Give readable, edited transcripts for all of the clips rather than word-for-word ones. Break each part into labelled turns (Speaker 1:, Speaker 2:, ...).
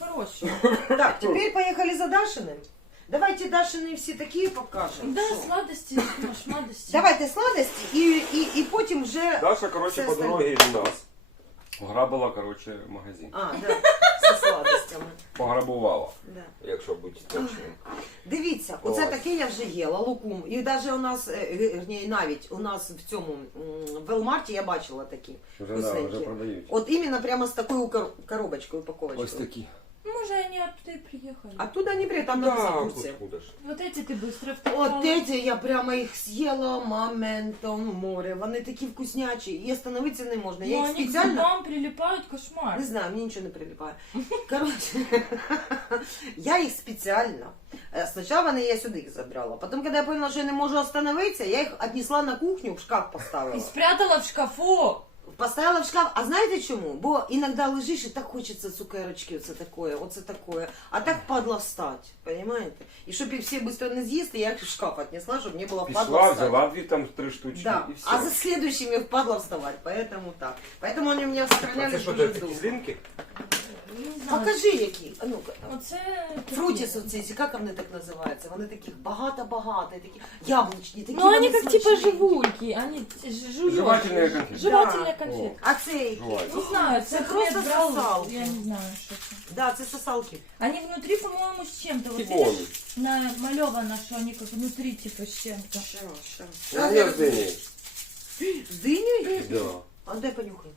Speaker 1: хорошие.
Speaker 2: Так, теперь поехали за Дашиным. Давайте Дашины все такие покажем.
Speaker 1: Да,
Speaker 2: Що?
Speaker 1: сладости, шмадости.
Speaker 2: Давайте сладості і потім вже...
Speaker 3: Даша, коротше, по дорозі до нас грабила, коротше, магазин.
Speaker 2: А, да, зі сладостями.
Speaker 3: Пограбувала,
Speaker 2: Да.
Speaker 3: якщо бути точним.
Speaker 2: Дивіться, оце таке я вже їла, лукум. І навіть у нас, навіть у нас в цьому, в Велмарті я бачила такі
Speaker 3: Вже,
Speaker 2: вкусненькі.
Speaker 3: вже продають.
Speaker 2: От іменно прямо з такою коробочкою, упаковочкою.
Speaker 3: Ось такі.
Speaker 1: Может, они оттуда и приехали.
Speaker 2: Оттуда не при, там
Speaker 3: Да,
Speaker 2: написано.
Speaker 3: откуда ж.
Speaker 1: Вот эти ты быстро
Speaker 2: От
Speaker 1: втыкала.
Speaker 2: эти я прямо їх з'їла моментом море. Вони такі вкуснячі. І остановитися не можна. Я
Speaker 1: Но
Speaker 2: їх
Speaker 1: они к
Speaker 2: спеціально...
Speaker 1: зубам прилипают, кошмар.
Speaker 2: Не знаю, мені нічого не прилипає. Коротше, я їх спеціально. Спочатку я сюди їх забрала. Потім, коли я поняла, що я не можу остановитися, я їх віднесла на кухню, в шкаф
Speaker 1: И
Speaker 2: поставила.
Speaker 1: спрятала в шкафу.
Speaker 2: Поставила в шкаф. А знаєте чому? Бо іноді лежиш і так хочеться цукерочки, оце такое. А так впадло встати, понимаете? І щоб їх всі швидко не з'їсти, я їх в шкаф віднесла, щоб не було впадло
Speaker 3: Пішла,
Speaker 2: встати.
Speaker 3: взяла дві там 3 штучки
Speaker 2: Да.
Speaker 3: і все.
Speaker 2: А за следующими впадло вставать, поэтому так. Поэтому они у меня
Speaker 3: А
Speaker 2: сохранялись
Speaker 3: це що,
Speaker 2: дуже
Speaker 3: це
Speaker 2: долго.
Speaker 3: кислинки?
Speaker 1: Не знаю.
Speaker 2: Покажи які. А ну-ка.
Speaker 1: Оце
Speaker 2: Фрутіс оці, як вони так називаються? Вони таких багато-багато, такі яблучні, такі
Speaker 1: Ну они
Speaker 2: вони
Speaker 1: как
Speaker 2: смачні.
Speaker 1: типа живульки, они жуют.
Speaker 3: Жевательные конфеты.
Speaker 1: Жевательные
Speaker 2: Да.
Speaker 1: конфеты.
Speaker 2: А це які?
Speaker 3: Жувальні.
Speaker 1: Не знаю,
Speaker 2: Це
Speaker 1: это
Speaker 2: просто
Speaker 1: просто брал,
Speaker 2: сосалки.
Speaker 1: я не знаю, что это.
Speaker 2: Да, це сосалки.
Speaker 1: Они внутри, по-моему, с чем-то. Вот
Speaker 3: Тимони.
Speaker 1: видишь, намалевано, что они как внутри, типа, с чем-то.
Speaker 3: Ну, я з Дені.
Speaker 2: З динею?
Speaker 3: Да.
Speaker 2: А дай понюхай.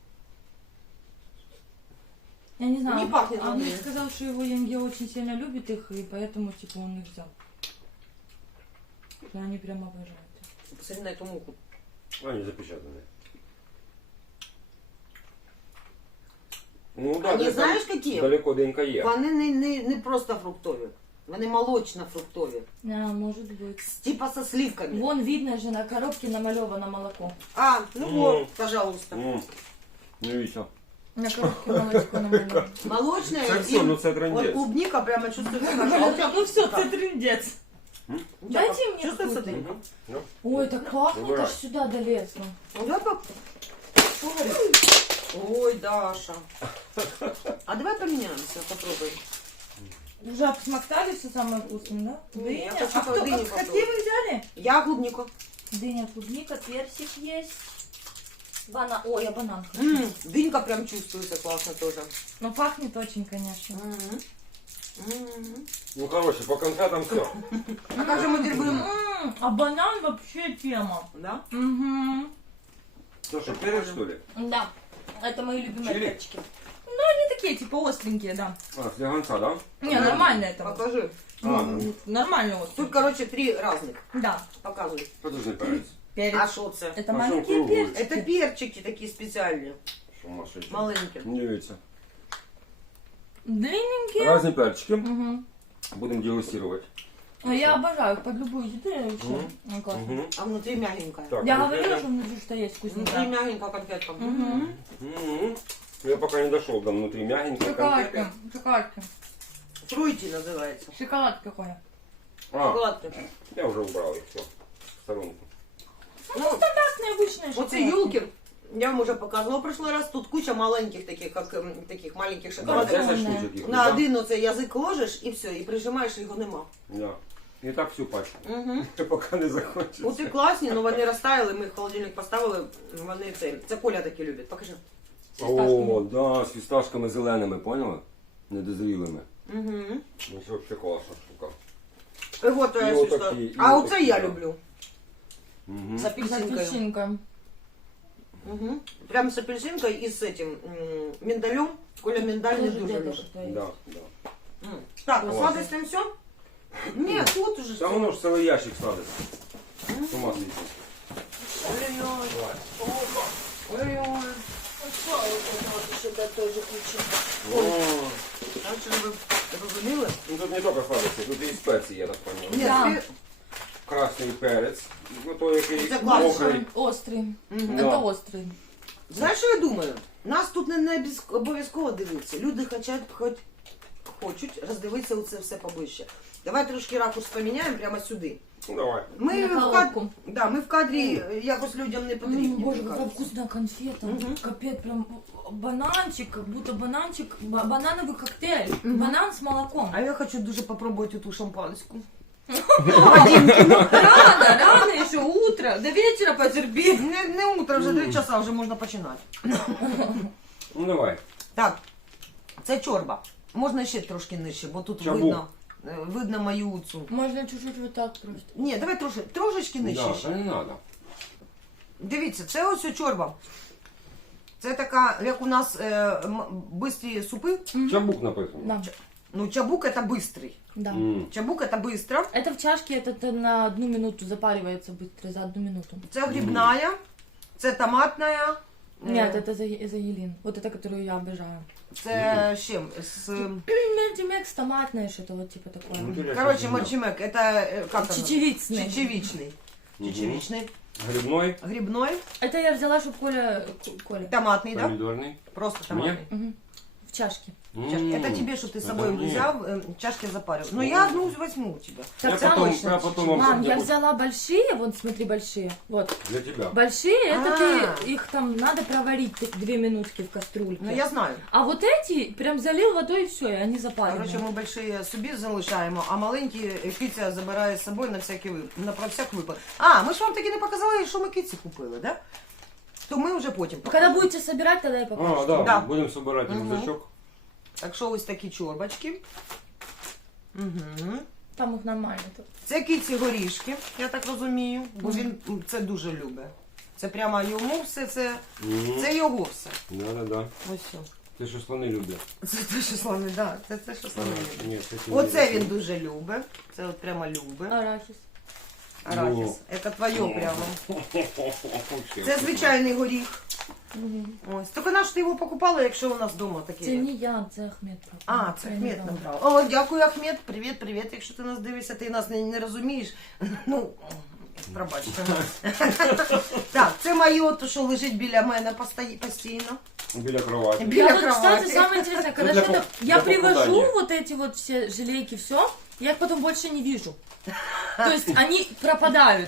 Speaker 1: Я не знаю.
Speaker 2: Не пахнет
Speaker 1: А мне
Speaker 2: ванилью.
Speaker 1: сказал, что его Янге очень сильно любит их, и поэтому, типа, он их взял. И они прямо обожают.
Speaker 2: Посмотри на эту муку.
Speaker 3: Вони запечатані. Ну, да,
Speaker 2: Вони
Speaker 3: десь там
Speaker 2: знаєш які?
Speaker 3: далеко денька є.
Speaker 2: Вони не просто фруктові. Вони молочно-фруктові.
Speaker 1: А, может быть.
Speaker 2: Типа со сливками.
Speaker 1: Вон видно же на коробке намалевано молоко.
Speaker 2: А, ну
Speaker 3: М.
Speaker 2: вот, пожалуйста.
Speaker 3: Дивіться.
Speaker 1: На коробке молочко намалевано.
Speaker 2: Молочне
Speaker 3: Це все, ну це
Speaker 2: от
Speaker 3: трендець.
Speaker 2: клубника прямо чувствуется. А у тебя
Speaker 1: Ну все,
Speaker 2: как?
Speaker 1: ты трындец.
Speaker 2: У тебя
Speaker 1: Дайте мне
Speaker 2: чувствуется
Speaker 1: какую-то.
Speaker 2: дынька?
Speaker 3: Ну,
Speaker 1: Ой, так пахнет,
Speaker 3: Убирай.
Speaker 1: аж сюда долезло.
Speaker 2: Ну, давай Ой, Даша. А давай поменяемся, попробуем.
Speaker 1: Уже обсмоктали все самое вкусное, да?
Speaker 2: Не, я
Speaker 1: Дыня.
Speaker 2: хочу
Speaker 1: А кто,
Speaker 2: дыню
Speaker 1: какие
Speaker 2: попробовать.
Speaker 1: вы взяли?
Speaker 2: Я клубнику.
Speaker 1: Дыня, клубника, персик есть. Банан. Ой, я банан хочу.
Speaker 2: Дынька прям чувствуется классно тоже.
Speaker 1: Но пахнет очень, конечно.
Speaker 3: ну коротше, по конфетам все.
Speaker 2: А как же мы теперь будем...
Speaker 1: А банан вообще тема.
Speaker 2: Да?
Speaker 1: Угу.
Speaker 3: Що, що, перець, що ли?
Speaker 1: Да. Это мои любимые
Speaker 3: Чили?
Speaker 1: перчики. Ну, они такие, типа, остренькие, да.
Speaker 3: А, слегонца, да?
Speaker 1: Не, нормально это. вот.
Speaker 2: Покажи.
Speaker 3: А,
Speaker 1: Ну, нормально
Speaker 2: Тут,
Speaker 1: остренькие.
Speaker 2: короче, 3 разных.
Speaker 1: Да.
Speaker 2: Показывай.
Speaker 3: подожди, перець.
Speaker 1: Перец.
Speaker 2: А что это?
Speaker 1: Это
Speaker 3: А
Speaker 1: маленькие
Speaker 3: что круглый?
Speaker 1: перчики.
Speaker 2: Это перчики такие специальные.
Speaker 3: Сумасшедший.
Speaker 2: Маленькие.
Speaker 3: Дивіться.
Speaker 1: Длинненькие.
Speaker 3: Різні перчики.
Speaker 1: Угу.
Speaker 3: Будемо дегустувати.
Speaker 1: Я обожаю под любую еду вообще.
Speaker 3: Мгм.
Speaker 1: Ну, классно.
Speaker 3: Угу.
Speaker 2: А внутри мягенькая.
Speaker 3: Так,
Speaker 1: Я
Speaker 3: конфеты.
Speaker 1: говорила, что внутри что есть
Speaker 2: Внутри
Speaker 1: вкусненькое.
Speaker 2: мягенькая конфетка.
Speaker 1: Угу.
Speaker 3: Мгм. Я пока не дошел, там внутри мягенькие
Speaker 1: Шоколадки.
Speaker 3: конфеты.
Speaker 1: Шоколадки.
Speaker 2: Фруйти называется.
Speaker 1: Шоколад какой.
Speaker 3: А,
Speaker 2: Шоколадки.
Speaker 3: я уже убрал их все в сторонку.
Speaker 2: Ну,
Speaker 1: Стандартные обычные
Speaker 2: вот
Speaker 1: шоколадки.
Speaker 2: эти юлки, я вам уже показывала в прошлый раз, тут куча маленьких таких, как таких маленьких
Speaker 3: Да,
Speaker 2: шоколадок.
Speaker 3: 10
Speaker 1: Огромные.
Speaker 3: штучек их.
Speaker 2: На
Speaker 3: да?
Speaker 2: один оцей язик ложиш і все, і прижимаєш, і його нема.
Speaker 3: Да. І так всю пачку.
Speaker 2: Угу.
Speaker 3: Пока не захочеться.
Speaker 2: Оці класні, але вони розтаяли, ми їх в холодильник поставили, вони це Коля такі любить. Покажи.
Speaker 3: О, да, з фісташками зеленими, поняла? Недозрілими.
Speaker 2: Угу.
Speaker 3: Ну, це взагалі класна штука.
Speaker 2: І от
Speaker 3: І
Speaker 2: я
Speaker 3: отакі,
Speaker 2: сюди.
Speaker 3: і
Speaker 2: А
Speaker 3: отакі,
Speaker 2: оце я
Speaker 3: да.
Speaker 2: люблю.
Speaker 3: Угу.
Speaker 2: З
Speaker 1: С
Speaker 2: апельсинкою.
Speaker 1: апельсинкой.
Speaker 2: Угу. Прям з апельсинкою і з цим миндалем. Коля миндаль не
Speaker 1: Тоже
Speaker 2: дуже
Speaker 1: где-то
Speaker 2: любить.
Speaker 1: что-то есть.
Speaker 3: Да, да.
Speaker 2: Так,
Speaker 3: Классно.
Speaker 2: сладостям все? Ні, тут уже
Speaker 3: Та
Speaker 2: все.
Speaker 3: воно ж цілий ящик сладить. З ума зійти.
Speaker 2: Ой-ой-ой. Ой-ой. Сюди теж ключі.
Speaker 3: О,
Speaker 2: Так що ви розуміли?
Speaker 3: ну тут не тільки сладості, тут і спеції, я так понял.
Speaker 2: Ні,
Speaker 1: Да.
Speaker 2: ти-
Speaker 3: Красний перець, ну то який
Speaker 2: Це класно.
Speaker 3: мокрий.
Speaker 1: Острый.
Speaker 2: Мгм.
Speaker 3: Да.
Speaker 1: Это острый.
Speaker 2: Знаєш, що я думаю? Нас тут не обов'язково дивитися. Люди хочуть хоч хочуть роздивитися оце все поближче. Давай трошки ракурс поміняємо прямо сюди.
Speaker 3: Ну давай.
Speaker 2: Ми
Speaker 1: На
Speaker 2: в кадрі,
Speaker 1: головку.
Speaker 2: да, ми в кадрі якось людям не потрібні.
Speaker 1: Боже,
Speaker 2: мені
Speaker 1: какая
Speaker 2: кажеться.
Speaker 1: вкусная конфета.
Speaker 2: Мгм.
Speaker 1: Капец, прям бананчик, как будто бананчик, банановый коктейль. Банан с молоком.
Speaker 2: А я хочу дуже попробувати ту шампанську.
Speaker 1: Рано, рано еще утро. До вечера потерпи.
Speaker 2: Не утро, вже 3 часа, вже можна починати.
Speaker 3: Ну давай.
Speaker 2: Так, це чорба. Можна ще трошки нижче, бо тут
Speaker 3: Чабук.
Speaker 2: видно мою цю.
Speaker 1: Можно чуть-чуть вот так просто.
Speaker 2: Ні, давай трошечки нижче
Speaker 3: Да,
Speaker 2: ще.
Speaker 3: та не надо.
Speaker 2: Дивіться, це ось чорба. Це така, як у нас бистрі супи.
Speaker 3: Чабук написано.
Speaker 1: Да,
Speaker 2: Ну, чабук это быстрый.
Speaker 1: да.
Speaker 2: Чабук это быстро.
Speaker 1: Это в чашке, это на 1 минуту запаривается быстро, за 1 минуту.
Speaker 2: Це грибная, це томатная.
Speaker 1: Нет, это за Елин. Вот это, которую я обожаю.
Speaker 2: Це з чим? З...
Speaker 1: Мельтимекс томатное, что-то вот типа такое.
Speaker 3: Интересно,
Speaker 2: Короче,
Speaker 3: чабук.
Speaker 2: мочемек, это как оно?
Speaker 1: Чечевичный.
Speaker 2: Чечевичный. Чечевичный.
Speaker 3: Грибной,
Speaker 2: Грибной,
Speaker 1: Это я взяла, чтобы Коля.
Speaker 2: томатный, да?
Speaker 3: помидорный.
Speaker 2: Просто
Speaker 3: Мне?
Speaker 2: томатный.
Speaker 1: Мгм. В чашке.
Speaker 2: Это тебе, что ты с собой
Speaker 3: мне.
Speaker 2: взял, чашки запарил. Ну, я одну возьму у тебя.
Speaker 1: Так
Speaker 3: Я
Speaker 1: там
Speaker 3: потом-
Speaker 1: точно.
Speaker 3: я потом вам
Speaker 1: Мам, я
Speaker 3: что-нибудь-
Speaker 1: взяла большие, вот смотри, большие. Вот.
Speaker 3: Для тебя.
Speaker 1: Большие, это
Speaker 2: А.
Speaker 1: ты их там надо проварить 2 минутки в кастрюльке.
Speaker 2: Ну, я знаю.
Speaker 1: А вот эти прям залил водой и все, и они запарены.
Speaker 2: Короче, ми большие собі залишаємо, а маленькі киця забирає з собою на всякий про всяк випадок. А, ми ж вам таки не показали, що ми киці купили, да? То ми вже потім
Speaker 1: Когда
Speaker 2: покажемо.
Speaker 1: будете собирать, тогда я покажу.
Speaker 3: А, да,
Speaker 2: Да.
Speaker 3: будем собирать
Speaker 2: Мгм.
Speaker 3: рюкзачок.
Speaker 2: Так що ось такі чорбочки. Угу.
Speaker 1: Там их нормально. тут.
Speaker 2: Це киці горішки, я так розумію, бо він це дуже любить. Це прямо йому все, це його все.
Speaker 3: Да.
Speaker 2: Ось все.
Speaker 3: Ти що слони люблять?
Speaker 2: Це те, що слони, да, це те, що слони любить.
Speaker 3: Ні, це ті
Speaker 2: Оце
Speaker 3: люблять.
Speaker 2: він дуже любить. Це от прямо любить.
Speaker 1: Арахис.
Speaker 2: Арахіс.
Speaker 3: Ну.
Speaker 2: Це твоє прямо.
Speaker 3: Вообще.
Speaker 2: Це звичайний горіх. Ось. Тільки наш ти його покупала, якщо у нас вдома таке.
Speaker 1: Це не я, це Ахмед.
Speaker 2: А, це Ахмед набрав. О, дякую, Ахмед. Привіт, привіт. Якщо ти нас дивишся, ти нас не розумієш. Ну, пробачте нас. Так, це моє, то, що лежить біля мене постійно.
Speaker 3: Біля кровати.
Speaker 2: Біля
Speaker 1: Я вот, кстати,
Speaker 2: кровати.
Speaker 1: самое интересное, когда
Speaker 3: для
Speaker 1: что-то...
Speaker 3: для
Speaker 1: Я привожу
Speaker 3: попадания.
Speaker 1: вот эти вот все желейки, все, я их потом больше не вижу. То есть они пропадают.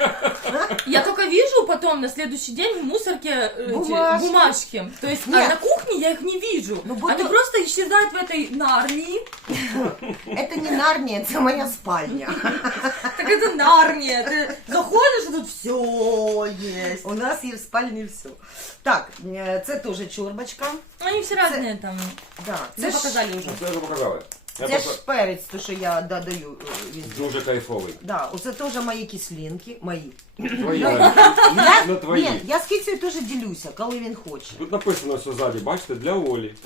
Speaker 1: Я только вижу потом на следующий день в мусорке эти
Speaker 2: Бумажки.
Speaker 1: бумажки. То есть а
Speaker 2: Нет.
Speaker 1: на кухне я их не вижу.
Speaker 2: Ну, будто-
Speaker 1: Они просто исчезают в этой Нарнии.
Speaker 2: Це не Нарнія, це моя спальня.
Speaker 1: Так это Нарния. Ты заходишь, и тут все есть.
Speaker 2: У нас є в спальні все. Так, це теж чорбочка.
Speaker 1: Они все разные там.
Speaker 2: Да.
Speaker 1: Це
Speaker 2: Це ж,
Speaker 1: показали уже.
Speaker 3: Це вже показали. Я
Speaker 2: це
Speaker 3: просто
Speaker 2: ж перець, то, що я додаю.
Speaker 3: дуже кайфовий.
Speaker 2: Да, оце теж мої кислинки. Мої.
Speaker 3: Твої.
Speaker 2: Я,
Speaker 3: Ну, твої.
Speaker 2: Ні, я з кицею теж ділюся, коли він хоче.
Speaker 3: Тут написано все ззаді, бачите, для Олі.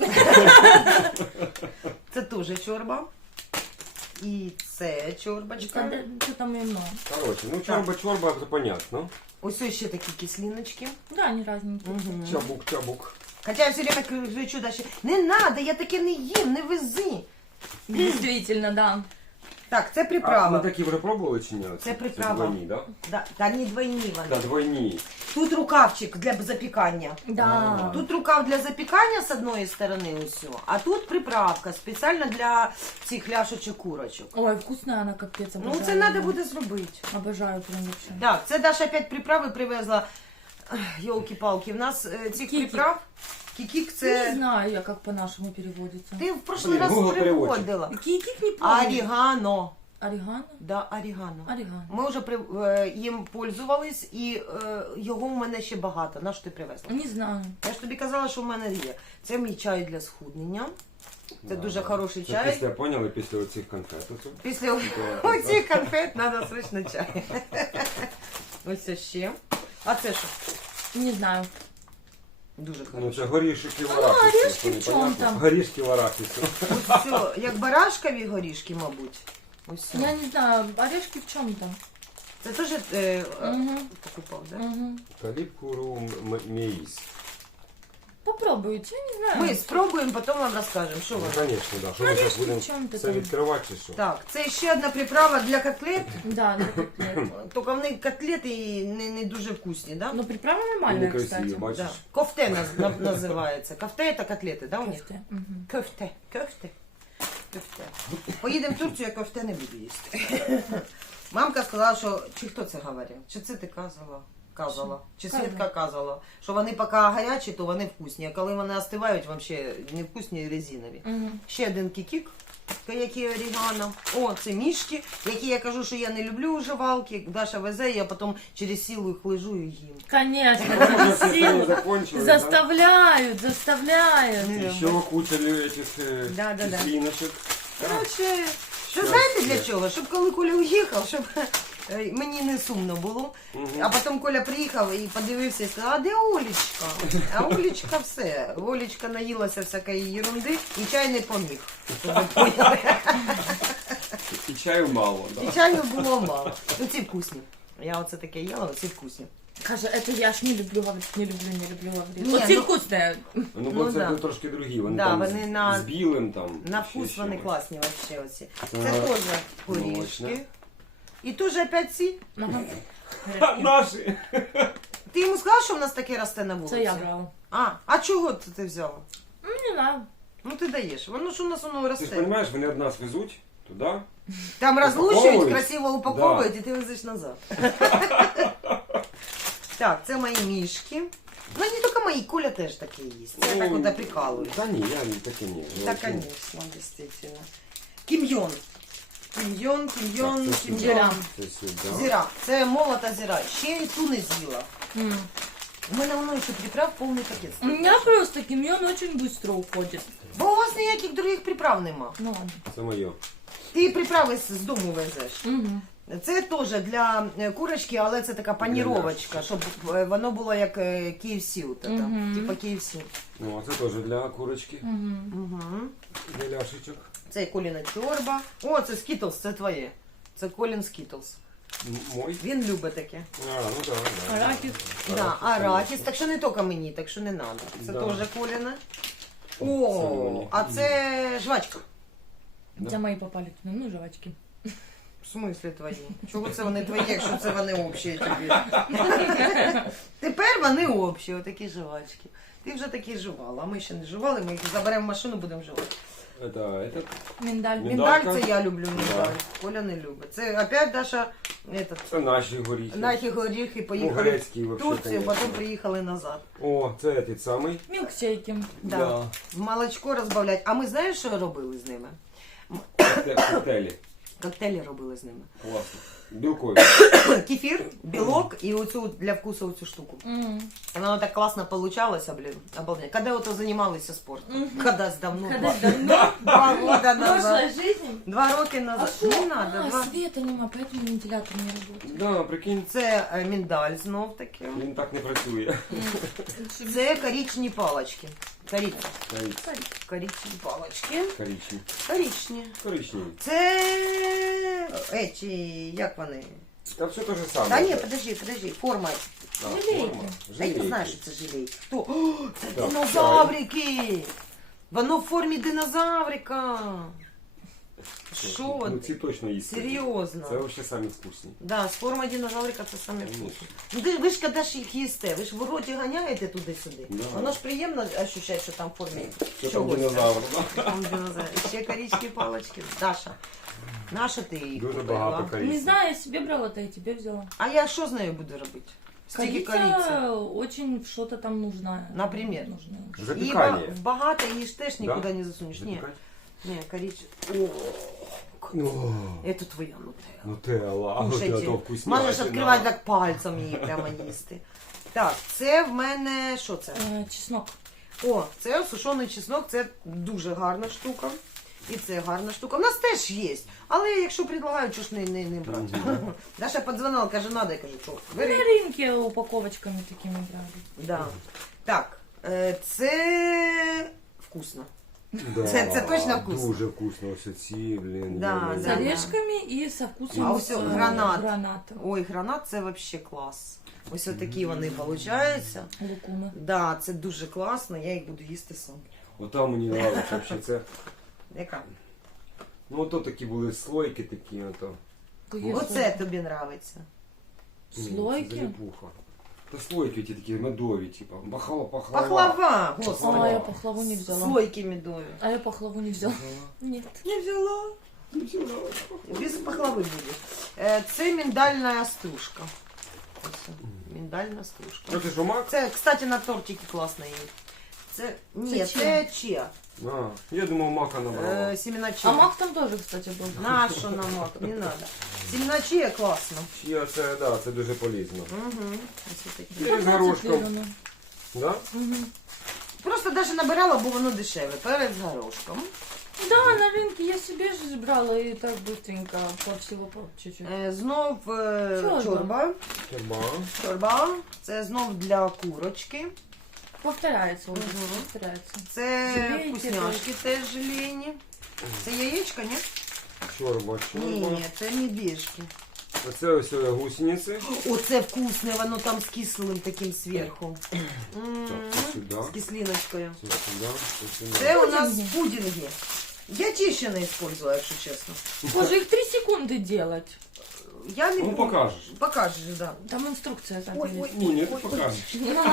Speaker 2: Це теж чорба. І це чорбочка.
Speaker 1: Что там именно?
Speaker 3: Короче, ну чорба, це понятно.
Speaker 2: Ось ще такі кислиночки.
Speaker 1: Да, они разненькие.
Speaker 3: Чабук.
Speaker 2: Хоча я все время кричу Даші, не надо, я таке не їм, не вези.
Speaker 1: Действительно, да.
Speaker 2: Так, це
Speaker 3: А ми
Speaker 2: приправа.
Speaker 3: такі вже пробували чи ні?
Speaker 2: Це приправа.
Speaker 3: двойні, да?
Speaker 2: Да, та не двойні вони.
Speaker 3: Да, двойні.
Speaker 2: Тут рукавчик для запікання.
Speaker 1: Да.
Speaker 2: Тут рукав для запікання з одної сторони ось, а тут приправка спеціально для цих ляшочок курочок.
Speaker 1: Ой, вкусная она, капец,
Speaker 2: Ну
Speaker 1: обожаю.
Speaker 2: це треба
Speaker 1: её.
Speaker 2: буде зробити.
Speaker 1: Обожаю прям вообще.
Speaker 2: Так, це Даша опять приправи привезла. Йолки-палки, в нас цих
Speaker 1: Кікік.
Speaker 2: приправ. Кікік
Speaker 1: Не
Speaker 2: це...
Speaker 1: знаю я, как по-нашому переводится.
Speaker 2: Ти в прошлый
Speaker 3: Блін,
Speaker 2: раз
Speaker 3: Google переводчик.
Speaker 2: переводила.
Speaker 1: Кикик не помню.
Speaker 2: Орігано.
Speaker 1: Орегано?
Speaker 2: Да, орігано.
Speaker 1: Орегано.
Speaker 2: Ми вже їм пользувались і його в мене ще багато. На що ти привезла?
Speaker 1: Не знаю.
Speaker 2: Я ж тобі казала, що в мене є. Це мій чай для схуднення. Це дуже хороший
Speaker 3: Це
Speaker 2: чай.
Speaker 3: після, поняли, після оцих конфет. Оце.
Speaker 2: Після оцих конфет треба срочно чай. Ось ще. А це що?
Speaker 1: Не знаю.
Speaker 2: Дуже
Speaker 3: Ну
Speaker 2: хороший.
Speaker 3: це горішки в арахісі.
Speaker 1: горішки
Speaker 3: це
Speaker 1: в чому
Speaker 3: непонятно.
Speaker 1: там?
Speaker 3: Горішки в арахісі.
Speaker 2: Ось все, як барашкові горішки, мабуть. Ось все.
Speaker 1: Я не знаю, орешки в чем там?
Speaker 2: Це теж
Speaker 1: Угу.
Speaker 2: покупав, да?
Speaker 1: Угу.
Speaker 3: Каліпкуру меїс.
Speaker 1: Попробуйте, я не знаю.
Speaker 2: Ми спробуємо, потім вам розкажемо, що
Speaker 3: Ну,
Speaker 2: воно.
Speaker 3: звісно, да. Що ми зараз
Speaker 1: Горішки
Speaker 3: будемо
Speaker 1: в чому ти
Speaker 3: це
Speaker 1: там?
Speaker 3: відкривати чи що?
Speaker 2: Так, це ще одна приправа для котлет.
Speaker 1: Да, для котлет.
Speaker 2: Тільки вони котлети не дуже вкусні, да?
Speaker 1: Но приправа
Speaker 3: Вони
Speaker 1: нормальная,
Speaker 3: красиві,
Speaker 1: кстати.
Speaker 3: бачиш?
Speaker 2: Да. Кофте називається. Кофте це котлети, да, у них?
Speaker 1: Кофте. Мгм.
Speaker 2: Кофте. Кофте. Кофте. Поїдемо в Турцію, я кофте не буду їсти. Мамка сказала, що... Чи хто це говорив? Чи це ти казала? Казала. Чи Свідка казала, що вони поки гарячі, то вони вкусні, а коли вони остивають, взагалі не вкусні і резинові. Ще один кікік, який орігано. О, це мішки, які я кажу, що я не люблю уживалки. Даша везе, я потім через силу їх лежу і їм.
Speaker 1: Конечно,
Speaker 3: Уже
Speaker 1: через
Speaker 3: все
Speaker 1: силу.
Speaker 3: закончилось, да?
Speaker 1: Заставляют, заставляют.
Speaker 3: Еще куча этих
Speaker 2: Да-да-да.
Speaker 3: кислиночек.
Speaker 2: Коротше, що знаєте для чого? Щоб коли Коля уїхав, щоб мені не сумно було. А потім Коля приїхав і подивився і сказав, а де Олечка? А Олечка все. Олечка наїлася всякої ерунди і чай не поміг. Щоб ви поняли.
Speaker 3: И чаю мало, да?
Speaker 2: І чаю було мало. Ну ці вкусні. Я оце таке їла, оці вкусні.
Speaker 1: Каже, это я ж не люблю говорить, не люблю говорить.
Speaker 2: Ні,
Speaker 1: Вот ці
Speaker 2: ну-
Speaker 1: вкусне.
Speaker 3: Ну, бо це
Speaker 2: да.
Speaker 3: трошки другі, вони
Speaker 2: Да,
Speaker 3: там
Speaker 2: вони на-
Speaker 3: з білим там.
Speaker 2: На
Speaker 3: ще
Speaker 2: вкус вони
Speaker 3: чимось.
Speaker 2: класні вообще оці. Це
Speaker 3: Ага.
Speaker 2: теж
Speaker 3: Молочне.
Speaker 2: горішки. І теж опять ці.
Speaker 1: Ага.
Speaker 3: Ха, наші!
Speaker 2: Ти йому сказав, що в нас таке росте на вулиці?
Speaker 1: Це я брала.
Speaker 2: А чого ти взяла?
Speaker 1: Ну, не знаю.
Speaker 2: Ну ти даєш. Воно ж у нас воно
Speaker 3: Ти ж
Speaker 2: росте.
Speaker 3: розумієш, вони од нас везуть туди.
Speaker 2: Там розлучують,
Speaker 3: Упаковують?
Speaker 2: красиво упаковують і ти везеш назад. Так, це мої мішки. Ну не тільки мої, Коля теж таке їсть. Це так от прикалують.
Speaker 3: Та ні, я таке ні.
Speaker 2: Так, конечно, действительно. Кім'йон. Кім'йон,
Speaker 3: Так, це сюди.
Speaker 1: Зіра.
Speaker 3: Це сюди.
Speaker 2: Зіра. Це молота зіра. Ще й ту не з'їла. У мене воно ще приправ повний пакет.
Speaker 1: У меня просто кимьон очень быстро уходит.
Speaker 2: Бо у вас ніяких других приправ нема.
Speaker 1: Ну ладно.
Speaker 3: Це моє.
Speaker 2: Ти приправи з дому везеш.
Speaker 1: Угу.
Speaker 2: Це теж для курочки, але це така паніровочка, щоб воно було як KFC, от это,
Speaker 1: Мгм.
Speaker 2: типа KFC.
Speaker 3: Ну, а це теж для курочки,
Speaker 1: Угу.
Speaker 2: Угу.
Speaker 3: для ляшечок.
Speaker 2: Це Коліна чорба. О, це Skittles, це твоє. Це Колін Skittles.
Speaker 3: Мой?
Speaker 2: Він любить таке.
Speaker 3: А, ну так, да.
Speaker 1: Арахис.
Speaker 2: Да, арахіс, так що не тільки мені, так що не треба. Це
Speaker 3: Да.
Speaker 2: теж Коліна.
Speaker 3: Це
Speaker 2: О,
Speaker 3: мені.
Speaker 2: а це жвачка.
Speaker 3: Да.
Speaker 1: Це мої попали туди, ну, жвачки.
Speaker 2: В смислі твої? Чого це вони твої, якщо це вони общі тобі? Тепер вони общі, отакі жвачки. Ти вже такі жувала, а ми ще не жували, ми їх заберемо в машину, будемо жувати.
Speaker 3: Это
Speaker 1: Миндаль.
Speaker 2: Міндаль
Speaker 3: Міндалька?
Speaker 2: це я люблю міндаль. Коля не любить. Це опять Даша
Speaker 3: це наші горіхи.
Speaker 2: наші горіхи
Speaker 3: Ну,
Speaker 2: поїхали
Speaker 3: грецькі
Speaker 2: в
Speaker 3: вообще,
Speaker 2: Турцію,
Speaker 3: конечно.
Speaker 2: потім приїхали назад.
Speaker 3: О, це этот самий.
Speaker 1: Мілкшейки.
Speaker 2: Да. В молочко розбавлять. А ми знаєш, що робили з ними?
Speaker 3: Коктейлі.
Speaker 2: Коктейлі робили з ними.
Speaker 3: Класно. Білкові.
Speaker 2: Кефір, білок і оцю для вкусу оцю штуку.
Speaker 1: Угу.
Speaker 2: І воно так класно получалося, блін, обалденно. Коли ото займалися спортом? Когда давно.
Speaker 1: Когда давно,
Speaker 2: Два года
Speaker 1: в
Speaker 2: назад.
Speaker 1: прошлой жизни.
Speaker 2: 2 роки назад. Не надо.
Speaker 1: А,
Speaker 2: Два.
Speaker 1: света нема, поэтому вентилятор не работает.
Speaker 3: Да, прикинь,
Speaker 2: Це міндаль знов таки.
Speaker 3: він так не працює.
Speaker 2: Це коричні палочки. Коричні палочки.
Speaker 3: Коричневі.
Speaker 2: Коричні.
Speaker 3: Коричневі.
Speaker 2: Це еті, як вони?
Speaker 3: Та все те ж саме.
Speaker 2: Та ні, подожди, форма.
Speaker 3: А,
Speaker 1: Жилейки.
Speaker 3: форма.
Speaker 2: Та я не
Speaker 3: Жилейки.
Speaker 2: знаю, що це жилейки. Хто? О, це
Speaker 3: Так,
Speaker 2: динозаврики! Воно в формі динозаврика. Що
Speaker 3: Ну
Speaker 2: ти?
Speaker 3: ці точно їсти.
Speaker 2: Серйозно?
Speaker 3: Це взагалі самі вкусні.
Speaker 2: Да, з форми динозаврика це саме
Speaker 3: Конечно.
Speaker 2: вкусне. Ну ви ж коли ж їх їсте, ви ж в роті ганяєте туди-сюди.
Speaker 3: Да.
Speaker 2: Воно ж приємно ощущати, що там в формі
Speaker 3: Що там
Speaker 2: чогось.
Speaker 3: динозавр, да?
Speaker 2: Там динозавр. Ще корички палочки. Даша, наша ти їх
Speaker 3: Дуже
Speaker 2: купила?
Speaker 3: багато коричневих.
Speaker 1: Не знаю, я себе брала, то и тебе взяла.
Speaker 2: А я що з нею буду робити? Стільки кориці.
Speaker 1: Корица очень что-то там нужна.
Speaker 2: Например?
Speaker 1: Нужна.
Speaker 2: І
Speaker 3: Запікання.
Speaker 2: багато її ж теж нікуди
Speaker 3: Да?
Speaker 2: не засунеш. Ні,
Speaker 3: Запікати?
Speaker 2: ні, коричневі.
Speaker 3: Ну,
Speaker 2: Это твоя нутелла.
Speaker 3: нутелла, а
Speaker 2: Слушайте,
Speaker 3: от то вкуснятина.
Speaker 2: можеш відкривати так пальцем її прямо їсти. Так, це в мене, що це?
Speaker 1: Чеснок.
Speaker 2: О, це сушений чеснок, це дуже гарна штука. І це гарна штука. У нас теж є. Але якщо предлагають, чого ж не брати. Даша подзвонила, каже, надо, я кажу, що,
Speaker 1: На
Speaker 2: бери.
Speaker 1: рынке упаковочками такими брали.
Speaker 2: Да. Так, це вкусно.
Speaker 3: Да,
Speaker 2: Це точно вкусно.
Speaker 3: Дуже вкусно. Ось ці, блін.
Speaker 2: Да,
Speaker 1: С
Speaker 2: да.
Speaker 1: орешками и со вкусом
Speaker 2: А ось гранат.
Speaker 1: граната.
Speaker 2: Ой, гранат це взагалі клас. Ось отакі вони получаються.
Speaker 1: Лукуми.
Speaker 2: Да, це дуже класно, я їх буду їсти сам.
Speaker 3: Отам мені нравиться взагалі це.
Speaker 2: Яка?
Speaker 3: Ну ото такі були слойки такі, ото.
Speaker 1: Какие
Speaker 2: Оце тобі нравиться.
Speaker 3: Ні, це
Speaker 1: Слойки?
Speaker 3: заліпуха. Та слойки ті такі медові, типа. Пахлава.
Speaker 2: Пахлава,
Speaker 1: А,
Speaker 2: господи.
Speaker 1: я пахлаву не взяла.
Speaker 2: Слойки медові.
Speaker 1: А я пахлаву не взяла. Нет.
Speaker 2: Не взяла. Без пахлави буде. Це міндальна стружка. Ось, міндальна стружка.
Speaker 3: А це що, мак?
Speaker 2: Це, кстати, на тортики класно є. Це, ні,
Speaker 1: Це
Speaker 2: це чия.
Speaker 3: А, я думав, мака набрала.
Speaker 2: Семена чия.
Speaker 1: А мак там тоже, кстати, был.
Speaker 2: На що на мак? Не надо. Семена чия класно.
Speaker 3: Чия це, да, це дуже полезно.
Speaker 2: Угу. Ось такі.
Speaker 3: І з горошком. Да?
Speaker 2: Просто навіть набирала, бо воно дешеве. Перець з горошком.
Speaker 1: Да, на рынке я себе же брала и так быстренько по всего по чуть-чуть.
Speaker 2: Знов
Speaker 1: Чорба.
Speaker 2: чорба.
Speaker 3: Чорба.
Speaker 2: Чорба. Це знов для курочки.
Speaker 1: Повторяется уже,
Speaker 2: Мгм.
Speaker 1: повторяется.
Speaker 2: Це
Speaker 1: Желейки
Speaker 2: вкусняшки теж желейні. Це яєчко, ні?
Speaker 3: Чорба,
Speaker 2: Ні,
Speaker 3: чорба.
Speaker 2: ні, це медвежки.
Speaker 3: Оце ось гусениці.
Speaker 2: Оце вкусне, воно там з кислим таким зверху.
Speaker 3: Так, це сюди.
Speaker 2: З кислиночкою.
Speaker 3: Це сюди. Це сюди.
Speaker 2: Це у нас
Speaker 1: Пудинги.
Speaker 2: пудинги. Я ті ще не использую, якщо чесно.
Speaker 1: Боже, их 3 секунды делать.
Speaker 2: Я не
Speaker 3: Ну, покажеш.
Speaker 2: Покажеш, да.
Speaker 1: Там инструкция так
Speaker 2: Ой,
Speaker 1: есть.
Speaker 2: ой.
Speaker 3: Ні, ти покажеш.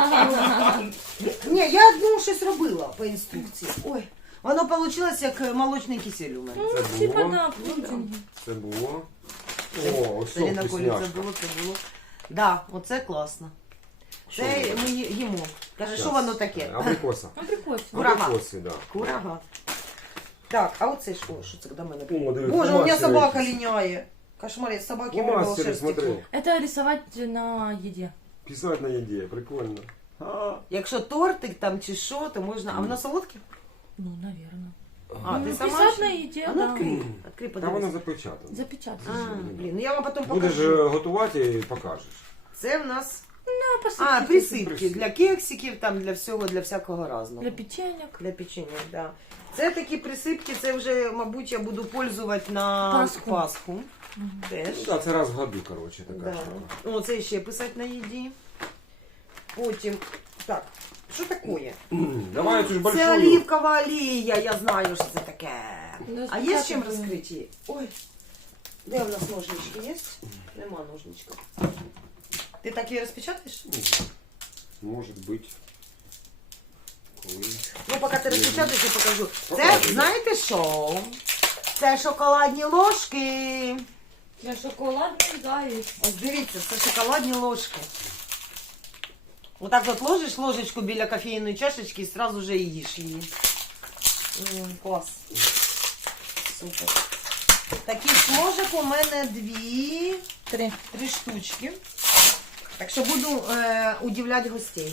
Speaker 2: Ні, я одну щось робила по інструкції. Ой, воно вийшло як молочний кисель у мене.
Speaker 3: Це
Speaker 1: Ну, типа,
Speaker 3: було.
Speaker 1: да, пудинги.
Speaker 3: Це було. О, ось
Speaker 2: Це
Speaker 3: що
Speaker 2: на колі це
Speaker 3: вкусняшка.
Speaker 2: було, це було. Да, оце класно.
Speaker 3: Що
Speaker 2: Це
Speaker 3: це?
Speaker 2: ми їмо. Каже,
Speaker 3: Щас.
Speaker 2: що воно таке?
Speaker 3: Абрикоса.
Speaker 1: Ну, прикольно.
Speaker 2: Курага.
Speaker 3: Абрикоси, да.
Speaker 2: Курага. Так, а оце що? Що це до мене?
Speaker 3: О, диви,
Speaker 2: Боже, у мене
Speaker 3: фломастери
Speaker 2: собака
Speaker 3: якісь.
Speaker 2: ліняє. Кошмар, я собаки
Speaker 3: Фломастери,
Speaker 2: вибрала шерсть
Speaker 3: смотри.
Speaker 2: текло.
Speaker 1: Это рисовать на еде.
Speaker 3: Писать на їді, прикольно. А.
Speaker 2: Якщо тортик там чи що, то можна. А воно солодке?
Speaker 1: Ну, наверное.
Speaker 2: А, ти сама?
Speaker 1: Писать
Speaker 2: ще?
Speaker 1: на еде,
Speaker 2: А ну
Speaker 1: да.
Speaker 2: відкрий, відкрий,
Speaker 3: Та воно
Speaker 2: подивись.
Speaker 3: запечатано.
Speaker 1: Запечатать.
Speaker 2: А, блін, ну я вам потім
Speaker 3: Будеш
Speaker 2: покажу.
Speaker 3: готувати і покажеш.
Speaker 2: Це в нас
Speaker 1: Ну, посыпки.
Speaker 2: А, присипки
Speaker 3: Присипки.
Speaker 2: для кексиків, там для всього, для всякого разного.
Speaker 1: Для печенек.
Speaker 2: Для печення, да. Це такі присипки, це вже, мабуть, я буду пользувати на
Speaker 1: Пасху.
Speaker 2: Пасху. Теж.
Speaker 3: Ну, да, це раз в году, коротше, така
Speaker 2: Да.
Speaker 3: штука.
Speaker 2: О, це ще писати на їді. Потім, так, що таке?
Speaker 3: Давай цю ж
Speaker 2: Це
Speaker 3: большую.
Speaker 2: олівкова олія, я знаю, що це таке.
Speaker 1: Ну,
Speaker 2: А є з чим
Speaker 1: спочатку
Speaker 2: розкрити її? Ой, де у нас ножнички є? Нема ножничка. Ти так її розпечатаєш?
Speaker 3: Може бути. Коли.
Speaker 2: Ну, поки ти розпечатаєш, я покажу. Це,
Speaker 3: Покажи.
Speaker 2: знаєте що? Це шоколадні ложки.
Speaker 1: Для шоколадных заяц.
Speaker 2: Ось дивіться, це шоколадні ложки. Отак от ложиш ложечку біля кофейної чашечки і одразу вже їш її. Клас. Супер. Таких ложок у мене
Speaker 1: 3.
Speaker 2: 3 штучки. Так що буду удивляти гостей.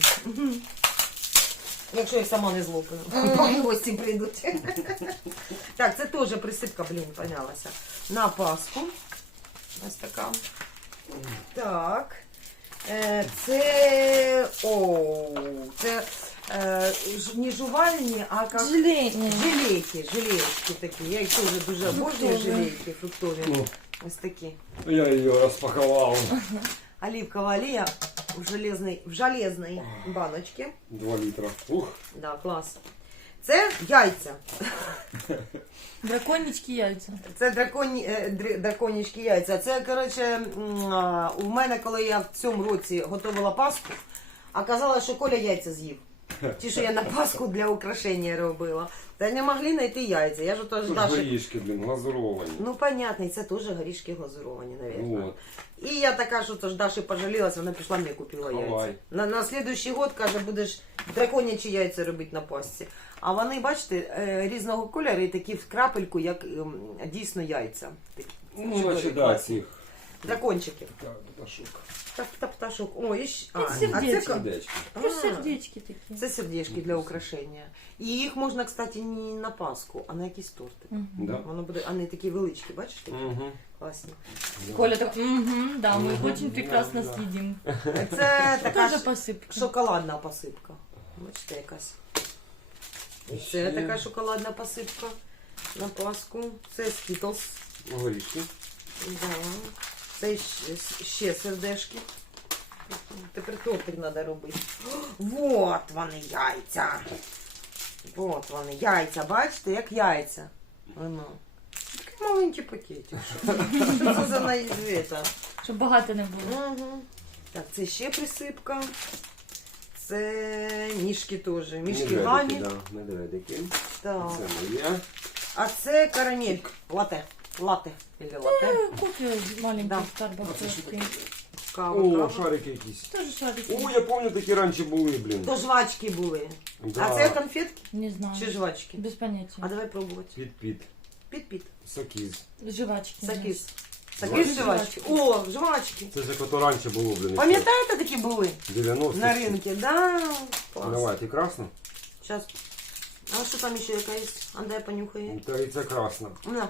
Speaker 2: Якщо я сама не злоплю. Поки гості прийдуть. Так, це теж присипка, блін, понялася. На Пасху. Ось така. Так. Це. Це не жувальні, а як.
Speaker 1: Желейные.
Speaker 2: Желейки такі. Я їх теж дуже обожнюю,
Speaker 1: Фруктові.
Speaker 2: желейки фруктові.
Speaker 3: Ну.
Speaker 2: Ось такі.
Speaker 3: Я її розпакував.
Speaker 2: Оливковая олія в железній баночці.
Speaker 3: 2 літра. Ух.
Speaker 2: Да, клас. Це яйця.
Speaker 1: Драконечки яйца.
Speaker 2: Це драконячі яйця. Це, коротше, у мене, коли я в цьому році готувала Пасху, оказалось, що Коля яйця з'їв. Ті, що я на Пасху для украшення робила. Та не могли знайти яйця. Я ж теж
Speaker 3: Тут
Speaker 2: Даші...
Speaker 3: горішки, блін, глазуровані.
Speaker 2: Ну, понятно, і це теж горішки глазуровані, мабуть.
Speaker 3: Вот.
Speaker 2: І я така, що тож Даші пожалілась, вона пішла мені купила яйця.
Speaker 3: Давай.
Speaker 2: На слідуючий год, каже, будеш драконячі яйця робити на Пасці. А вони, бачите, різного кольору і такі в крапельку, як дійсно яйця. Такі
Speaker 3: Ну,
Speaker 2: чудові,
Speaker 3: наче, да,
Speaker 2: класні.
Speaker 3: цих.
Speaker 2: Дракончиків.
Speaker 3: Так, пташок.
Speaker 2: Та пташок. О, і ще...
Speaker 1: Це сердечки.
Speaker 3: Сердечки.
Speaker 1: Просто сердечки такие.
Speaker 2: Це сердечки для украшення. І їх можна, кстати, не на Пасху, а на якісь торти.
Speaker 3: Да?
Speaker 2: Воно буде, вони такі величкі, бачиш? Такі?
Speaker 3: Угу.
Speaker 2: Класні.
Speaker 1: Коля такой, да, мы их очень
Speaker 3: Мгм.
Speaker 1: прекрасно
Speaker 3: Да, да.
Speaker 1: съедим.
Speaker 2: Це така
Speaker 1: Тоже
Speaker 2: ж
Speaker 1: посыпка.
Speaker 2: шоколадна посипка. Бачите, якась. Це
Speaker 3: Ще.
Speaker 2: така шоколадна посипка на Пасху. Це Skittles.
Speaker 3: Горішки.
Speaker 2: Да. Це ще сердешки. Тепер тортик треба робити. Вот вони яйця. Вот вони яйця. Бачите, як яйця. Воно. Такий маленький пакетик. Що це за наїзвіта?
Speaker 1: Щоб багато не було.
Speaker 2: Угу. Так, це ще присипка. Це мішки теж. Мішки
Speaker 3: Медведики,
Speaker 2: Гані.
Speaker 3: да, медведики.
Speaker 2: Так.
Speaker 3: Це моє.
Speaker 2: А це карамель. Лате. Лате. Или лате.
Speaker 1: Кофе маленький
Speaker 2: Да.
Speaker 1: в Starbucks.
Speaker 2: Кава.
Speaker 3: О,
Speaker 2: кава.
Speaker 3: шарики якісь.
Speaker 1: Тоже шарики.
Speaker 3: О, я пам'ятаю, такі раніше були, блін.
Speaker 2: То жвачки були.
Speaker 3: Да.
Speaker 2: А це конфетки
Speaker 1: Не знаю.
Speaker 2: чи жвачки?
Speaker 1: Без понятия.
Speaker 2: А давай пробувати.
Speaker 3: Піт-піт.
Speaker 2: Піт-піт.
Speaker 3: Сакіз.
Speaker 1: Жвачки.
Speaker 2: Сакіз.
Speaker 3: Жвачки?
Speaker 2: Сакіз жвачки. О, жвачки.
Speaker 3: Це ж як ото раніше було, блін.
Speaker 2: Пам'ятаєте, такі були?
Speaker 3: 90
Speaker 2: На ринку, да. Клас.
Speaker 3: Давай, ти красна?
Speaker 2: Сейчас. А що там ще яка є? А дай понюхаю.
Speaker 3: Та і це красна.
Speaker 2: На.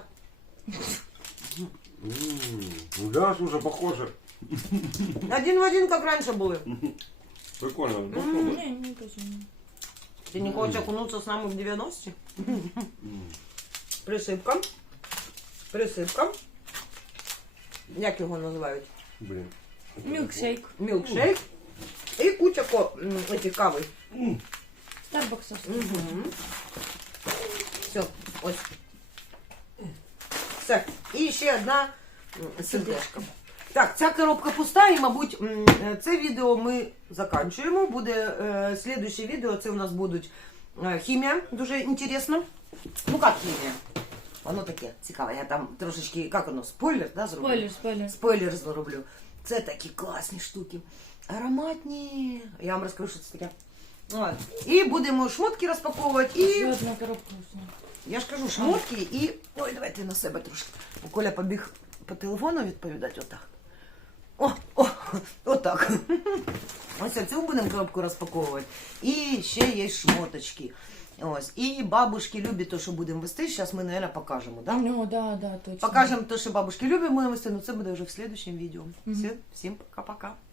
Speaker 3: Ну да, слушай, похоже.
Speaker 2: Один в один, как раньше были.
Speaker 3: Прикольно.
Speaker 1: Не, не тоже не.
Speaker 2: Ты не хочешь окунуться с нами в 90-ті? Присипка. Присипка. Як його називають?
Speaker 3: Блін.
Speaker 1: Милкшейк.
Speaker 2: Мілкшейк. І куча этих кави.
Speaker 1: Starbucks.
Speaker 2: Все, ось. Все. І ще одна сердечка. Так, ця коробка пуста і, мабуть, це відео ми закінчуємо. Буде слідуще відео, це у нас будуть хімія, дуже інтересно. Ну, як хімія? Воно таке цікаве, я там трошечки, як воно, спойлер, да, зроблю?
Speaker 1: Спойлер, спойлер.
Speaker 2: Спойлер зроблю. Це такі класні штуки. Ароматні. Я вам розкажу, що це таке. От. І будемо шмотки розпаковувати. І
Speaker 1: Еще одна коробка ушла.
Speaker 2: я ж кажу, шмотки і... Ой, давайте на себе трошки. Коля побіг по телефону відповідати отак. Отак. Ось цю будемо коробку розпаковувати. І ще є шмоточки. Ось. І бабушки люблять те, що будемо вести. Зараз ми, мабуть, покажемо, да?
Speaker 1: Ну, да, да, точно.
Speaker 2: Покажемо те, що бабушки люблять, будемо вести, але це буде вже в слідчому відео. Всім пока-пока.